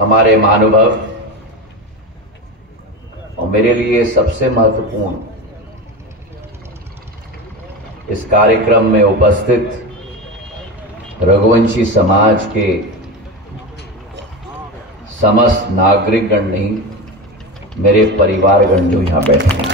हमारे महानुभव और मेरे लिए सबसे महत्वपूर्ण इस कार्यक्रम में उपस्थित रघुवंशी समाज के समस्त नागरिकगण नहीं, मेरे परिवारगण जो यहां बैठे हैं।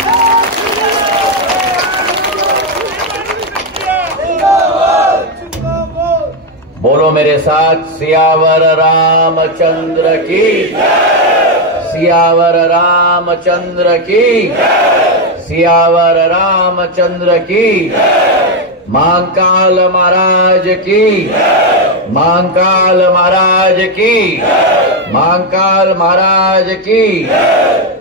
बोलो मेरे साथ, सियावर रामचंद्र की जय, सियावर रामचंद्र की जय, सियावर रामचंद्र की जय, महाकाल महाराज की जय, महाकाल महाराज की जय, महाकाल महाराज की जय।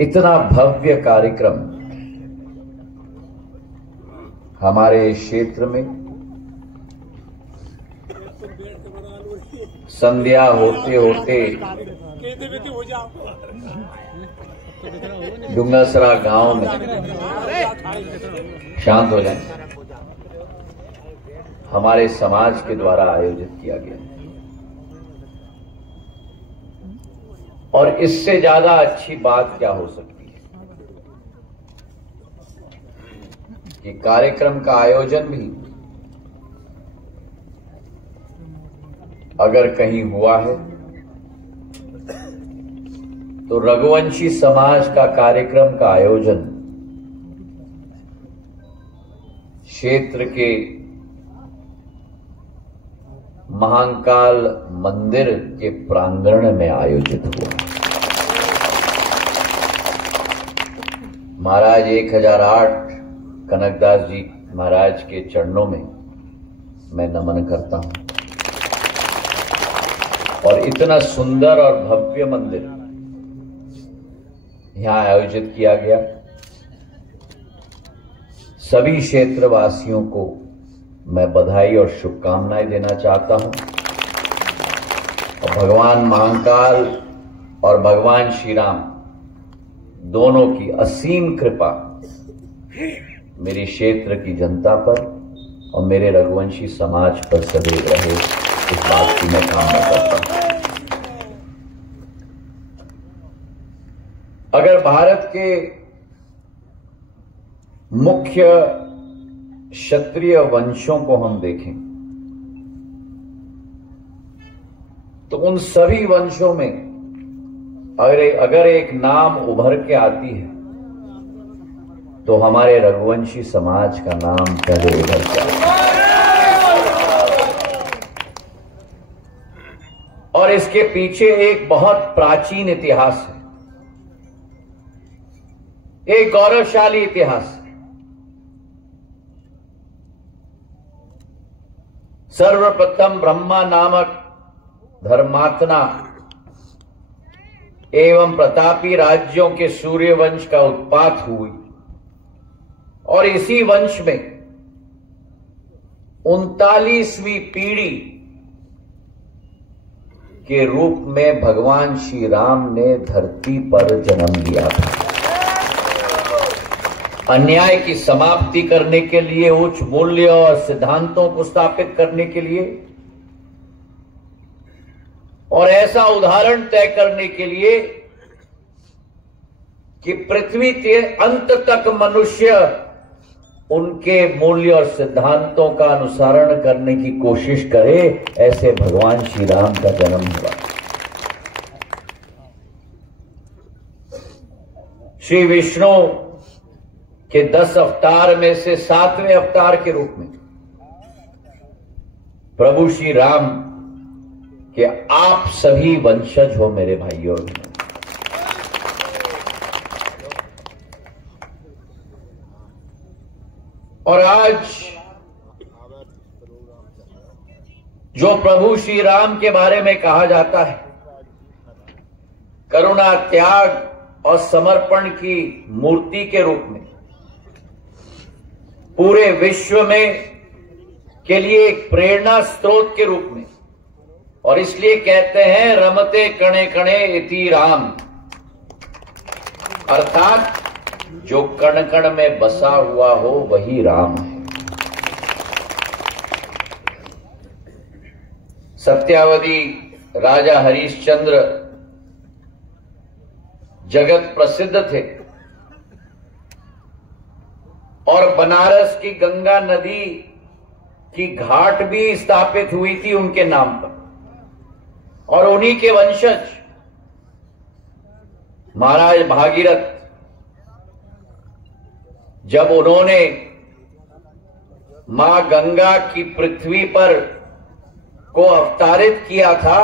इतना भव्य कार्यक्रम हमारे क्षेत्र में संध्या होते होते डुंगसरा गांव में शांत हो जाए, हमारे समाज के द्वारा आयोजित किया गया। और इससे ज्यादा अच्छी बात क्या हो सकती है कि कार्यक्रम का आयोजन भी अगर कहीं हुआ है तो रघुवंशी समाज का कार्यक्रम का आयोजन क्षेत्र के महाकाल मंदिर के प्रांगण में आयोजित हुआ। महाराज 1008 कनकदास जी महाराज के चरणों में मैं नमन करता हूं। और इतना सुंदर और भव्य मंदिर यहां आयोजित किया गया। सभी क्षेत्रवासियों को मैं बधाई और शुभकामनाएं देना चाहता हूं। और भगवान महाकाल और भगवान श्री राम दोनों की असीम कृपा मेरी क्षेत्र की जनता पर और मेरे रघुवंशी समाज पर सदैव रहे, इस बात की मैं कामना करता हूं। अगर भारत के मुख्य क्षत्रिय वंशों को हम देखें तो उन सभी वंशों में अगर एक नाम उभर के आती है तो हमारे रघुवंशी समाज का नाम पहले उभर के आता है। और इसके पीछे एक बहुत प्राचीन इतिहास है, एक गौरवशाली इतिहास है। सर्वप्रथम ब्रह्मा नामक धर्मात्मा एवं प्रतापी राज्यों के सूर्य वंश का उत्पात हुई और इसी वंश में 39वीं पीढ़ी के रूप में भगवान श्री राम ने धरती पर जन्म लिया था। अन्याय की समाप्ति करने के लिए, उच्च मूल्य और सिद्धांतों को स्थापित करने के लिए और ऐसा उदाहरण तय करने के लिए कि पृथ्वी के अंत तक मनुष्य उनके मूल्य और सिद्धांतों का अनुसरण करने की कोशिश करे, ऐसे भगवान श्री राम का जन्म हुआ। श्री विष्णु के 10 अवतार में से 7वें अवतार के रूप में प्रभु श्री राम के आप सभी वंशज हो मेरे भाइयों। और आज जो प्रभु श्री राम के बारे में कहा जाता है, करुणा, त्याग और समर्पण की मूर्ति के रूप में पूरे विश्व में के लिए एक प्रेरणा स्रोत के रूप में, और इसलिए कहते हैं रमते कणे कणे इति राम, अर्थात जो कण कण में बसा हुआ हो वही राम है। सत्यावधी राजा हरिश्चंद्र जगत प्रसिद्ध थे और बनारस की गंगा नदी की घाट भी स्थापित हुई थी उनके नाम पर। और उन्हीं के वंशज महाराज भागीरथ, जब उन्होंने मां गंगा की पृथ्वी पर को अवतारित किया था,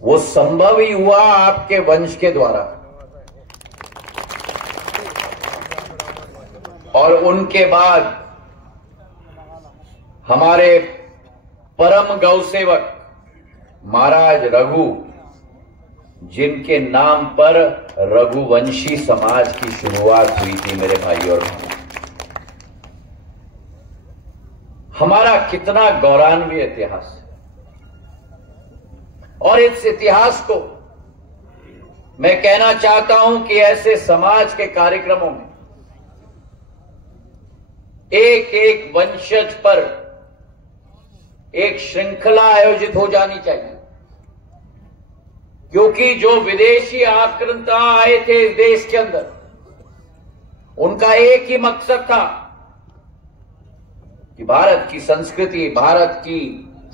वो संभव ही हुआ आपके वंश के द्वारा। और उनके बाद हमारे परम गौसेवक महाराज रघु, जिनके नाम पर रघुवंशी समाज की शुरुआत हुई थी मेरे भाई और बहनों। हमारा कितना गौरवान्वित इतिहास है। और इस इतिहास को मैं कहना चाहता हूं कि ऐसे समाज के कार्यक्रमों में एक एक वंशज पर एक श्रृंखला आयोजित हो जानी चाहिए, क्योंकि जो विदेशी आक्रांता आए थे इस देश के अंदर, उनका एक ही मकसद था कि भारत की संस्कृति, भारत की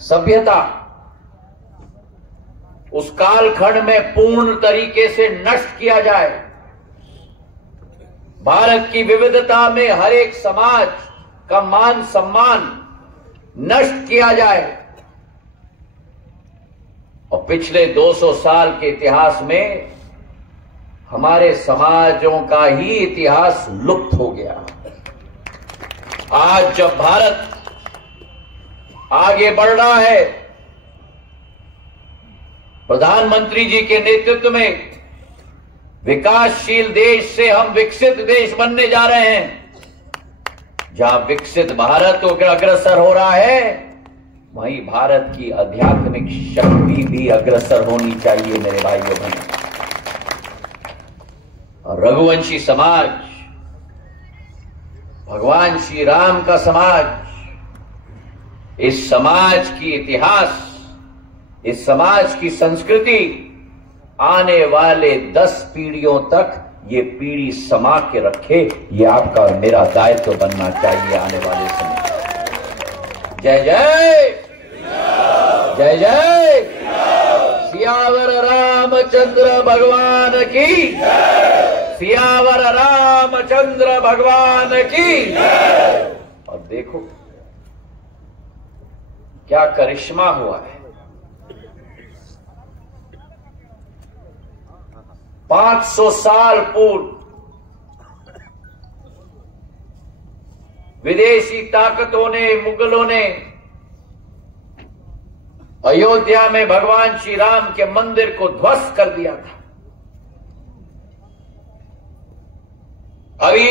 सभ्यता उस कालखंड में पूर्ण तरीके से नष्ट किया जाए। भारत की विविधता में हर एक समाज का मान सम्मान नष्ट किया जाए। और पिछले 200 साल के इतिहास में हमारे समाजों का ही इतिहास लुप्त हो गया। आज जब भारत आगे बढ़ रहा है, प्रधानमंत्री जी के नेतृत्व में विकासशील देश से हम विकसित देश बनने जा रहे हैं। जहां विकसित भारत अग्रसर हो रहा है, वहीं भारत की आध्यात्मिक शक्ति भी अग्रसर होनी चाहिए मेरे भाइयों बहनों। और रघुवंशी समाज, भगवान श्री राम का समाज, इस समाज की इतिहास, इस समाज की संस्कृति आने वाले 10 पीढ़ियों तक ये पीढ़ी समा के रखे, ये आपका और मेरा दायित्व बनना चाहिए आने वाले समय। जय जय जय जय सियावर रामचंद्र भगवान की, सियावर रामचंद्र भगवान की। और देखो क्या करिश्मा हुआ है। 500 साल पूर्व विदेशी ताकतों ने, मुगलों ने अयोध्या में भगवान श्री राम के मंदिर को ध्वस्त कर दिया था। अभी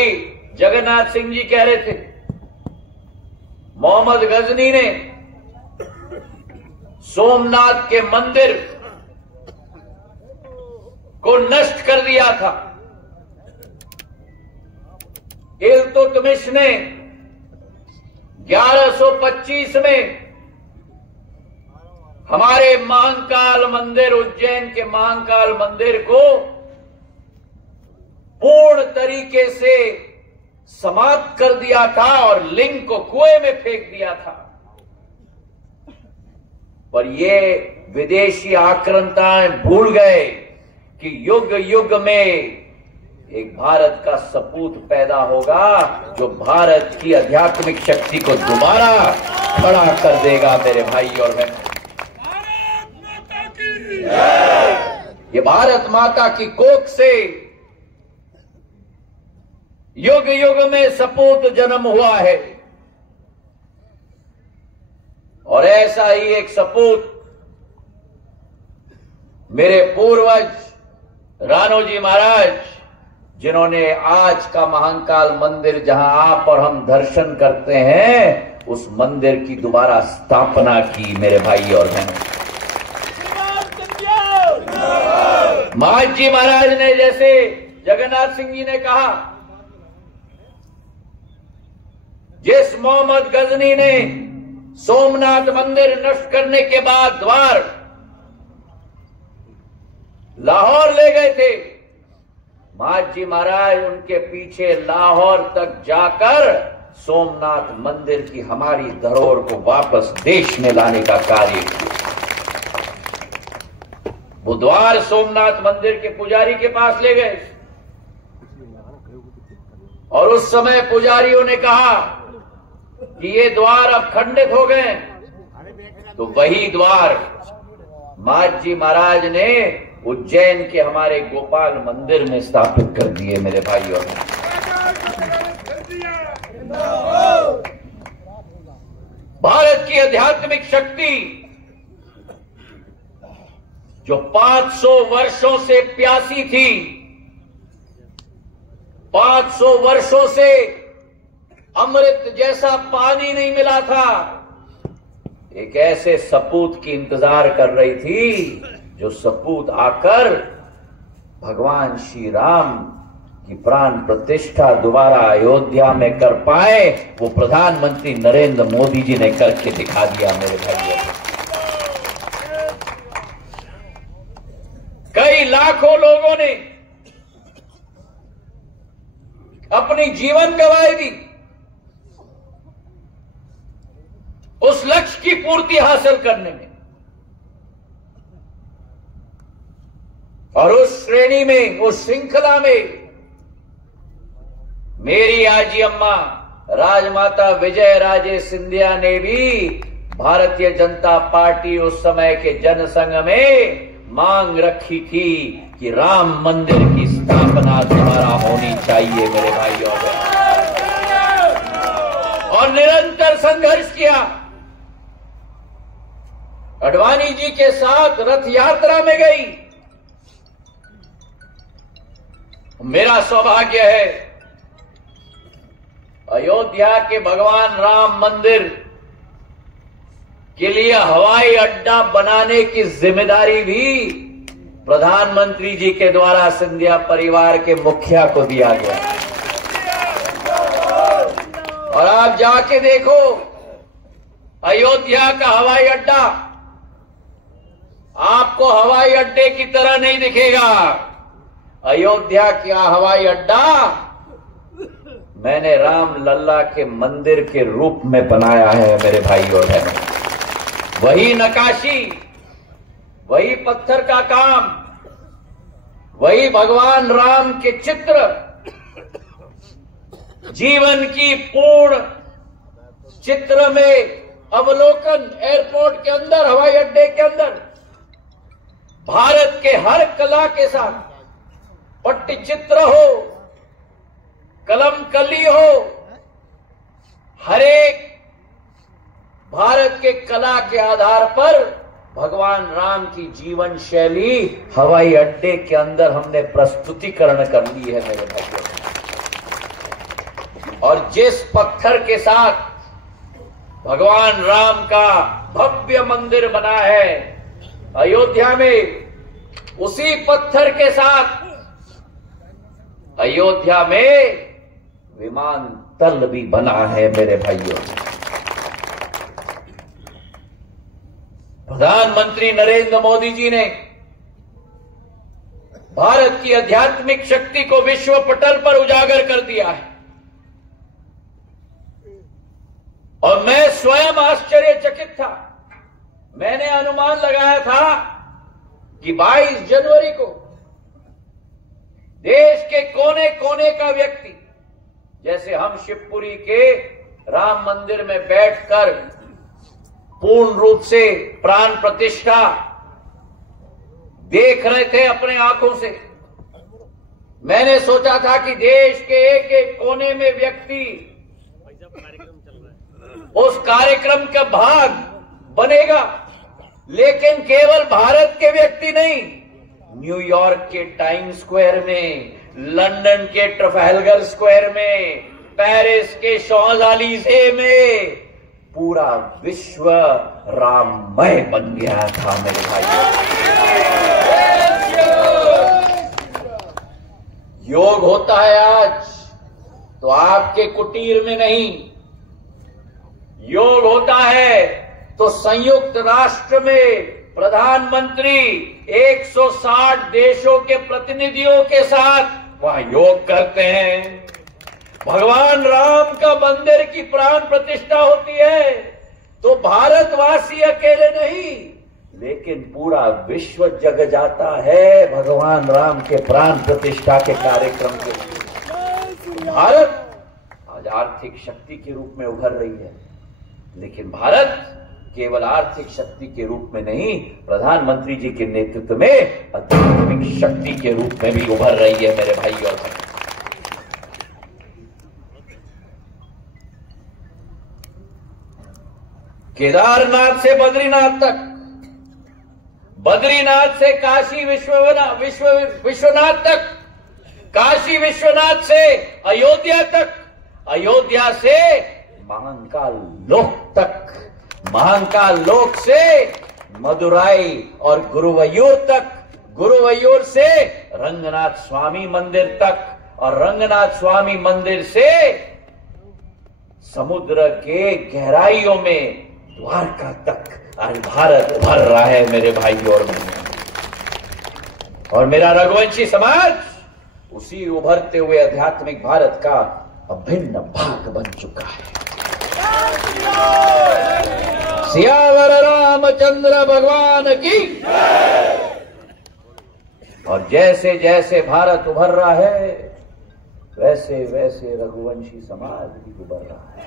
जगन्नाथ सिंह जी कह रहे थे, मोहम्मद गजनी ने सोमनाथ के मंदिर को नष्ट कर दिया था। इल्तुतमिश ने 1125 में हमारे महाकाल मंदिर, उज्जैन के महाकाल मंदिर को पूर्ण तरीके से समाप्त कर दिया था और लिंग को कुएं में फेंक दिया था। पर ये विदेशी आक्रांताएं भूल गए कि युग युग में एक भारत का सपूत पैदा होगा जो भारत की आध्यात्मिक शक्ति को दोबारा खड़ा कर देगा मेरे भाई और बहन। ये भारत माता की कोख से युग युग में सपूत जन्म हुआ है। और ऐसा ही एक सपूत मेरे पूर्वज राणोजी महाराज, जिन्होंने आज का महाकाल मंदिर जहां आप और हम दर्शन करते हैं, उस मंदिर की दोबारा स्थापना की मेरे भाई और बहनों। महाजी महाराज ने, जैसे जगन्नाथ सिंह जी ने कहा, जिस मोहम्मद गजनी ने सोमनाथ मंदिर नष्ट करने के बाद द्वार लाहौर ले गए थे। महाजी महाराज उनके पीछे लाहौर तक जाकर सोमनाथ मंदिर की हमारी धरोहर को वापस देश में लाने का कार्य किया। वो द्वार सोमनाथ मंदिर के पुजारी के पास ले गए और उस समय पुजारियों ने कहा कि ये द्वार अब खंडित हो गए। तो वही द्वार महाजी महाराज ने उज्जैन के हमारे गोपाल मंदिर में स्थापित कर दिए मेरे भाइयों। भारत की आध्यात्मिक शक्ति जो 500 वर्षों से प्यासी थी, 500 वर्षों से अमृत जैसा पानी नहीं मिला था, एक ऐसे सपूत की इंतजार कर रही थी जो सपूत आकर भगवान श्री राम की प्राण प्रतिष्ठा दोबारा अयोध्या में कर पाए। वो प्रधानमंत्री नरेंद्र मोदी जी ने करके दिखा दिया मेरे भाइयों। कई लाखों लोगों ने अपनी जीवन गंवाई दी उस लक्ष्य की पूर्ति हासिल करने में, और उस श्रेणी में, उस श्रृंखला में मेरी आजी अम्मा राजमाता विजय राजे सिंधिया ने भी भारतीय जनता पार्टी उस समय के जनसंघ में मांग रखी थी कि राम मंदिर की स्थापना दोबारा होनी चाहिए मेरे भाइयों, और निरंतर संघर्ष किया। अडवाणी जी के साथ रथ यात्रा में गई। मेरा सौभाग्य है अयोध्या के भगवान राम मंदिर के लिए हवाई अड्डा बनाने की जिम्मेदारी भी प्रधानमंत्री जी के द्वारा सिंधिया परिवार के मुखिया को दिया गया। और आप जाके देखो अयोध्या का हवाई अड्डा आपको हवाई अड्डे की तरह नहीं दिखेगा। अयोध्या का हवाई अड्डा मैंने राम लल्ला के मंदिर के रूप में बनाया है मेरे भाई और बहनों। वही नकाशी, वही पत्थर का काम, वही भगवान राम के चित्र, जीवन की पूर्ण चित्र में अवलोकन, एयरपोर्ट के अंदर, हवाई अड्डे के अंदर भारत के हर कला के साथ, पट्टी चित्र हो, कलमकली हो, हर एक भारत के कला के आधार पर भगवान राम की जीवन शैली हवाई अड्डे के अंदर हमने प्रस्तुतिकरण कर ली है मेरे भाइयों। और जिस पत्थर के साथ भगवान राम का भव्य मंदिर बना है अयोध्या में, उसी पत्थर के साथ अयोध्या में विमानतल भी बना है मेरे भाइयों। प्रधानमंत्री नरेंद्र मोदी जी ने भारत की आध्यात्मिक शक्ति को विश्व पटल पर उजागर कर दिया है। और मैं स्वयं आश्चर्यचकित था। मैंने अनुमान लगाया था कि 22 जनवरी को देश के कोने कोने का व्यक्ति, जैसे हम शिवपुरी के राम मंदिर में बैठकर पूर्ण रूप से प्राण प्रतिष्ठा देख रहे थे अपने आंखों से, मैंने सोचा था कि देश के एक एक कोने में व्यक्ति उस कार्यक्रम का भाग बनेगा। लेकिन केवल भारत के व्यक्ति नहीं, न्यूयॉर्क के टाइम स्क्वायर में, लंदन के ट्रफाल्गर स्क्वायर में, पेरिस के शॉज़-एलिज़े में पूरा विश्व राममय बन गया था मेरे भाइयों। योग होता है आज तो आपके कुटीर में नहीं, योग होता है तो संयुक्त राष्ट्र में प्रधानमंत्री 160 देशों के प्रतिनिधियों के साथ वहां योग करते हैं। भगवान राम का मंदिर की प्राण प्रतिष्ठा होती है तो भारतवासी अकेले नहीं, लेकिन पूरा विश्व जग जाता है भगवान राम के प्राण प्रतिष्ठा के कार्यक्रम के लिए। भारत आज आर्थिक शक्ति के रूप में उभर रही है, लेकिन भारत केवल आर्थिक शक्ति के रूप में नहीं, प्रधानमंत्री जी के नेतृत्व में आध्यात्मिक शक्ति के रूप में भी उभर रही है मेरे भाई और बहन। केदारनाथ से बद्रीनाथ तक, बद्रीनाथ से काशी विश्वनाथ तक, काशी विश्वनाथ से अयोध्या तक, अयोध्या से महाकाल लोक तक, महाकाल लोक से मदुराई और गुरुवायूर तक, गुरुवायूर से रंगनाथ स्वामी मंदिर तक, और रंगनाथ स्वामी मंदिर से समुद्र के गहराइयों में द्वारका तक आज भारत उभर रहा है मेरे भाई और बहनों। और मेरा रघुवंशी समाज उसी उभरते हुए आध्यात्मिक भारत का अभिन्न भाग बन चुका है। सियावर रामचंद्र भगवान की। और जैसे जैसे भारत उभर रहा है वैसे वैसे रघुवंशी समाज भी उभर रहा है।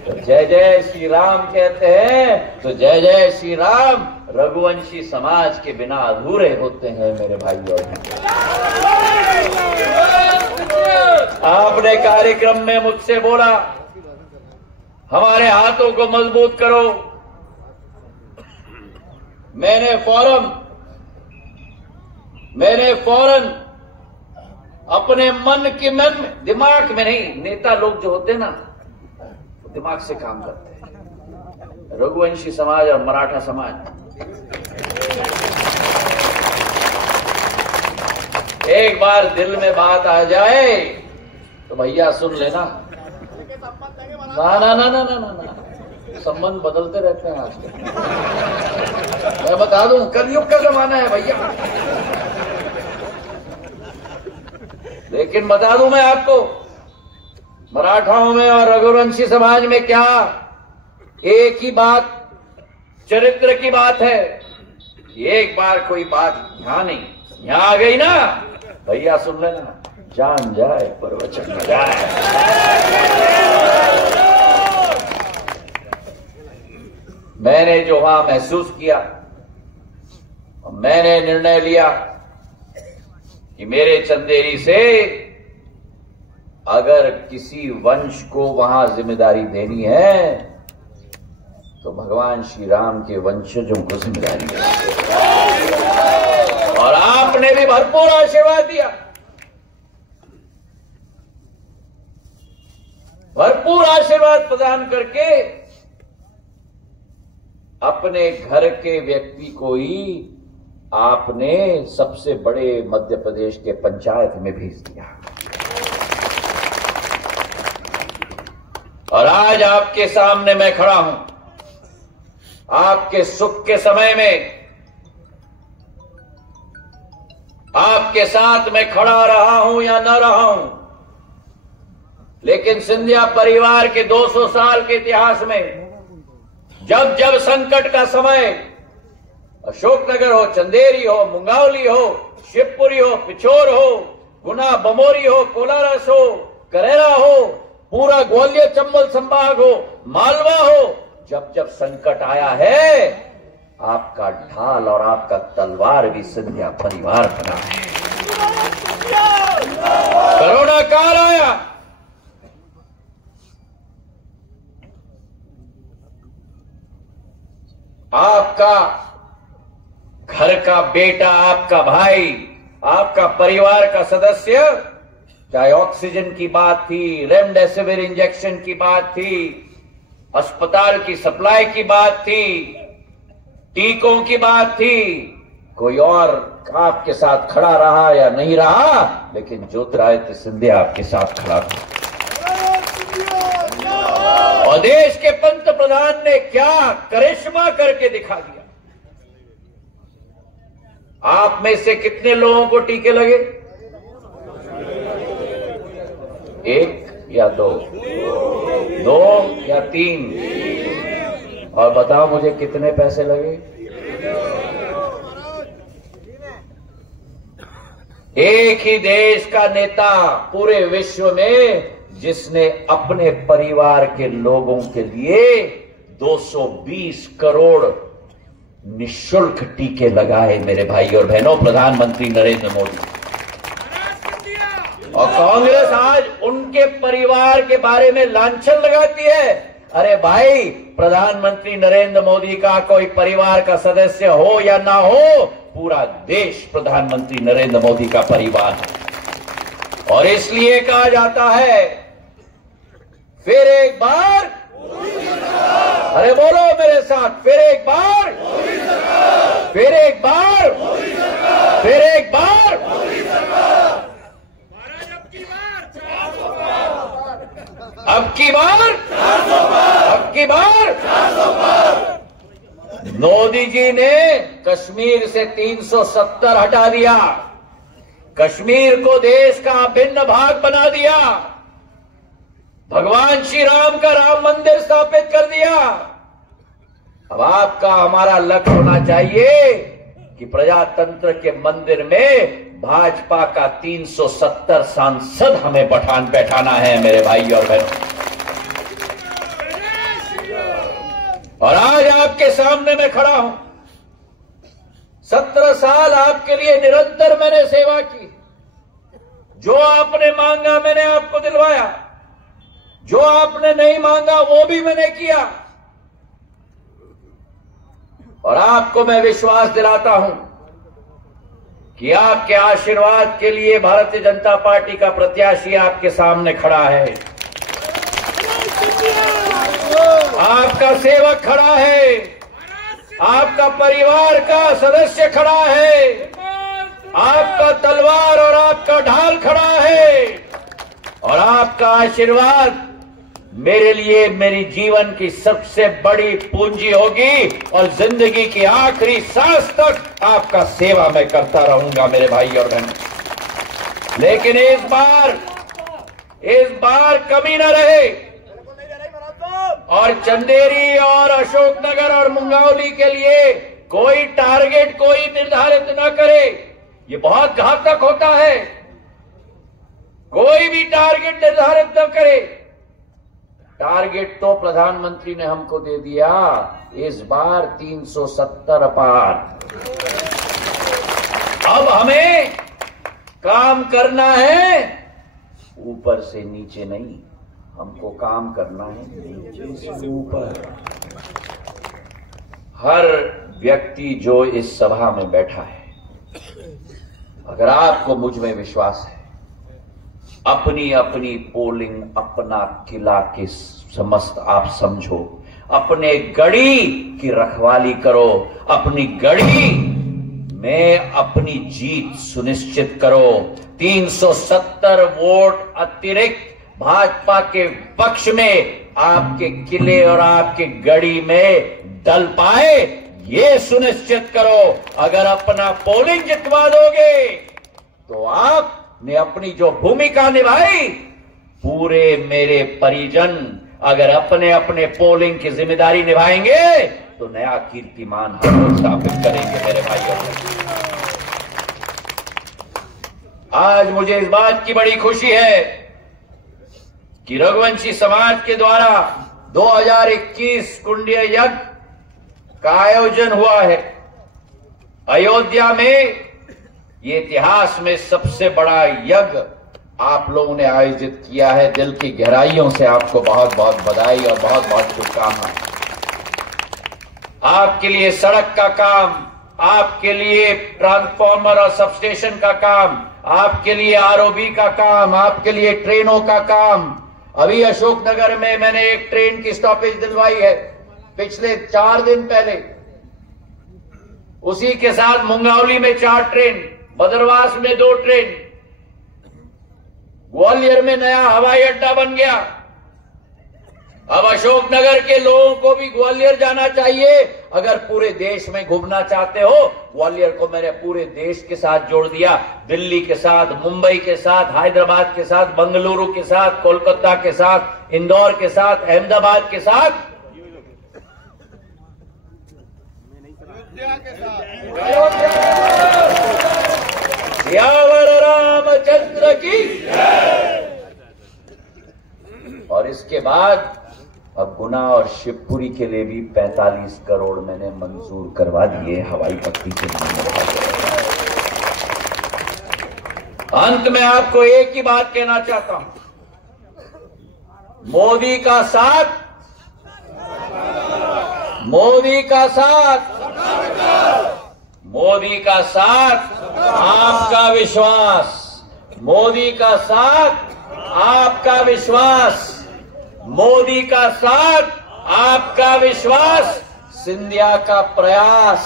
तो जय जय श्री राम कहते हैं तो जय जय श्री राम रघुवंशी समाज के बिना अधूरे होते हैं मेरे भाई और बहन। आपने कार्यक्रम में मुझसे बोला हमारे हाथों को मजबूत करो। मैंने फौरन अपने मन के दिमाग में नहीं, नेता लोग जो होते हैं ना दिमाग से काम करते हैं। रघुवंशी समाज और मराठा समाज, एक बार दिल में बात आ जाए तो भैया सुन लेना। ना ना ना ना ना ना, संबंध बदलते रहते हैं आजकल। मैं बता दूं कलयुग का जमाना है भैया। लेकिन बता दूं मैं आपको, मराठाओं में और रघुवंशी समाज में क्या एक ही बात चरित्र की बात है। एक बार कोई बात यहां आ गई ना भैया सुन लेना, जान जाए प्रवचन न जाए। मैंने जो वहां महसूस किया, मैंने निर्णय लिया कि मेरे चंदेरी से अगर किसी वंश को वहां जिम्मेदारी देनी है तो भगवान श्री राम के वंशजों को जिम्मेदारी है। और आपने भी भरपूर आशीर्वाद दिया, भरपूर आशीर्वाद प्रदान करके अपने घर के व्यक्ति को ही आपने सबसे बड़े मध्य प्रदेश के पंचायत में भेज दिया। और आज आपके सामने मैं खड़ा हूं, आपके सुख के समय में आपके साथ मैं खड़ा रहा हूं या न रहा हूं, लेकिन सिंधिया परिवार के 200 साल के इतिहास में जब जब संकट का समय, अशोकनगर हो, चंदेरी हो, मुंगावली हो, शिवपुरी हो, पिछोर हो, गुना बमोरी हो, कोलारस हो, करेरा हो, पूरा ग्वालियर चंबल संभाग हो, मालवा हो, जब जब संकट आया है आपका ढाल और आपका तलवार भी सिंधिया परिवार बना है। कोरोना काल आया, आपका घर का बेटा, आपका भाई, आपका परिवार का सदस्य, चाहे ऑक्सीजन की बात थी, रेमडेसिविर इंजेक्शन की बात थी, अस्पताल की सप्लाई की बात थी, टीकों की बात थी, कोई और आपके साथ खड़ा रहा या नहीं रहा, लेकिन ज्योतिरादित्य सिंधिया आपके साथ खड़ा था। और देश के पंत प्रधान ने क्या करिश्मा करके दिखा दिया। आप में से कितने लोगों को टीके लगे? 1 या 2 या 3? और बताओ मुझे कितने पैसे लगे? एक ही देश का नेता पूरे विश्व में जिसने अपने परिवार के लोगों के लिए 220 करोड़ निःशुल्क टीके लगाए मेरे भाई और बहनों, प्रधानमंत्री नरेंद्र मोदी। और कांग्रेस आज उनके परिवार के बारे में लांछन लगाती है। अरे भाई, प्रधानमंत्री नरेंद्र मोदी का कोई परिवार का सदस्य हो या ना हो, पूरा देश प्रधानमंत्री नरेंद्र मोदी का परिवार है। और इसलिए कहा जाता है, फिर एक बार, अरे बोलो मेरे साथ, फिर एक बार, फिर एक बार, फिर एक बार, अब की बार, अब की बार। मोदी जी ने कश्मीर से 370 हटा दिया, कश्मीर को देश का अभिन्न भाग बना दिया, भगवान श्री राम का राम मंदिर स्थापित कर दिया। अब आपका हमारा लक्ष्य होना चाहिए कि प्रजातंत्र के मंदिर में भाजपा का 370 सांसद हमें बैठाना है मेरे भाई और बहनों। और आज आपके सामने मैं खड़ा हूं। 17 साल आपके लिए निरंतर मैंने सेवा की। जो आपने मांगा मैंने आपको दिलवाया, जो आपने नहीं मांगा वो भी मैंने किया। और आपको मैं विश्वास दिलाता हूं कि आपके आशीर्वाद के लिए भारतीय जनता पार्टी का प्रत्याशी आपके सामने खड़ा है, आपका सेवक खड़ा है, आपका परिवार का सदस्य खड़ा है, आपका तलवार और आपका ढाल खड़ा है। और आपका आशीर्वाद मेरे लिए मेरी जीवन की सबसे बड़ी पूंजी होगी और जिंदगी की आखिरी सांस तक आपका सेवा मैं करता रहूंगा मेरे भाई और बहन। लेकिन इस बार कमी न रहे और चंदेरी और अशोकनगर और मुंगावली के लिए कोई टारगेट कोई निर्धारित न करे। ये बहुत घातक होता है। कोई भी टारगेट निर्धारित न करे। टारगेट तो प्रधानमंत्री ने हमको दे दिया, इस बार 370 पार। अब हमें काम करना है, ऊपर से नीचे नहीं, हमको काम करना है नीचे से ऊपर। हर व्यक्ति जो इस सभा में बैठा है, अगर आपको मुझ में विश्वास है, अपनी अपनी पोलिंग अपना किला के समस्त आप समझो, अपने गढ़ी की रखवाली करो, अपनी गढ़ी में अपनी जीत सुनिश्चित करो। 370 वोट अतिरिक्त भाजपा के पक्ष में आपके किले और आपके गढ़ी में डल पाए, ये सुनिश्चित करो। अगर अपना पोलिंग जितवा दोगे तो आपने अपनी जो भूमिका निभाई, पूरे मेरे परिजन अगर अपने अपने पोलिंग की जिम्मेदारी निभाएंगे तो नया कीर्तिमान हम स्थापित करेंगे मेरे भाइयों। आज मुझे इस बात की बड़ी खुशी है कि रघुवंशी समाज के द्वारा 2021 कुंडीय यज्ञ का आयोजन हुआ है अयोध्या में। ये इतिहास में सबसे बड़ा यज्ञ आप लोगों ने आयोजित किया है। दिल की गहराइयों से आपको बहुत बहुत बधाई और बहुत बहुत शुभकामनाएं। आपके लिए सड़क का काम, आपके लिए ट्रांसफार्मर और सबस्टेशन का काम, आपके लिए आरओबी का काम, आपके लिए ट्रेनों का काम। अभी अशोकनगर में मैंने एक ट्रेन की स्टॉपेज दिलवाई है पिछले 4 दिन पहले। उसी के साथ मुंगावली में 4 ट्रेन, बदरवास में 2 ट्रेन, ग्वालियर में नया हवाई अड्डा बन गया। अब अशोकनगर के लोगों को भी ग्वालियर जाना चाहिए। अगर पूरे देश में घूमना चाहते हो, ग्वालियर को मैंने पूरे देश के साथ जोड़ दिया, दिल्ली के साथ, मुंबई के साथ, हैदराबाद के साथ, बंगलुरु के साथ, कोलकाता के साथ, इंदौर के साथ, अहमदाबाद के साथ, सियावर रामचंद्र की। और इसके बाद अब गुना और शिवपुरी के लिए भी 45 करोड़ मैंने मंजूर करवा दिए हवाई पट्टी के लिए। अंत में आपको एक ही बात कहना चाहता हूं, मोदी का साथ, मोदी का साथ, मोदी का साथ, आपका विश्वास, मोदी का साथ, आपका विश्वास, मोदी का साथ, आपका विश्वास, सिंधिया का प्रयास,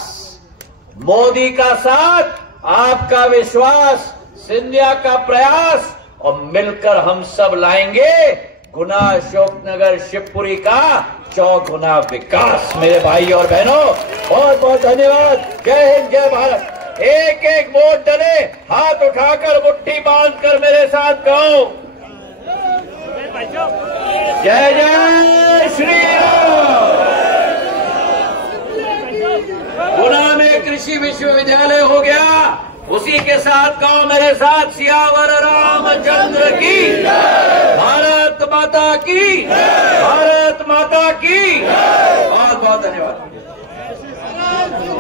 मोदी का साथ, आपका विश्वास, सिंधिया का प्रयास, और मिलकर हम सब लाएंगे गुना, अशोकनगर, शिवपुरी का चौगुना विकास। मेरे भाई और बहनों, बहुत बहुत धन्यवाद। जय हिंद, जय भारत। एक एक वोट डले, हाथ उठाकर मुट्ठी बांधकर मेरे साथ कहो, जय जय श्री राम। गुना में कृषि विश्वविद्यालय हो गया, उसी के साथ कहो मेरे साथ, सियावर रामचंद्र की, भारत माता की।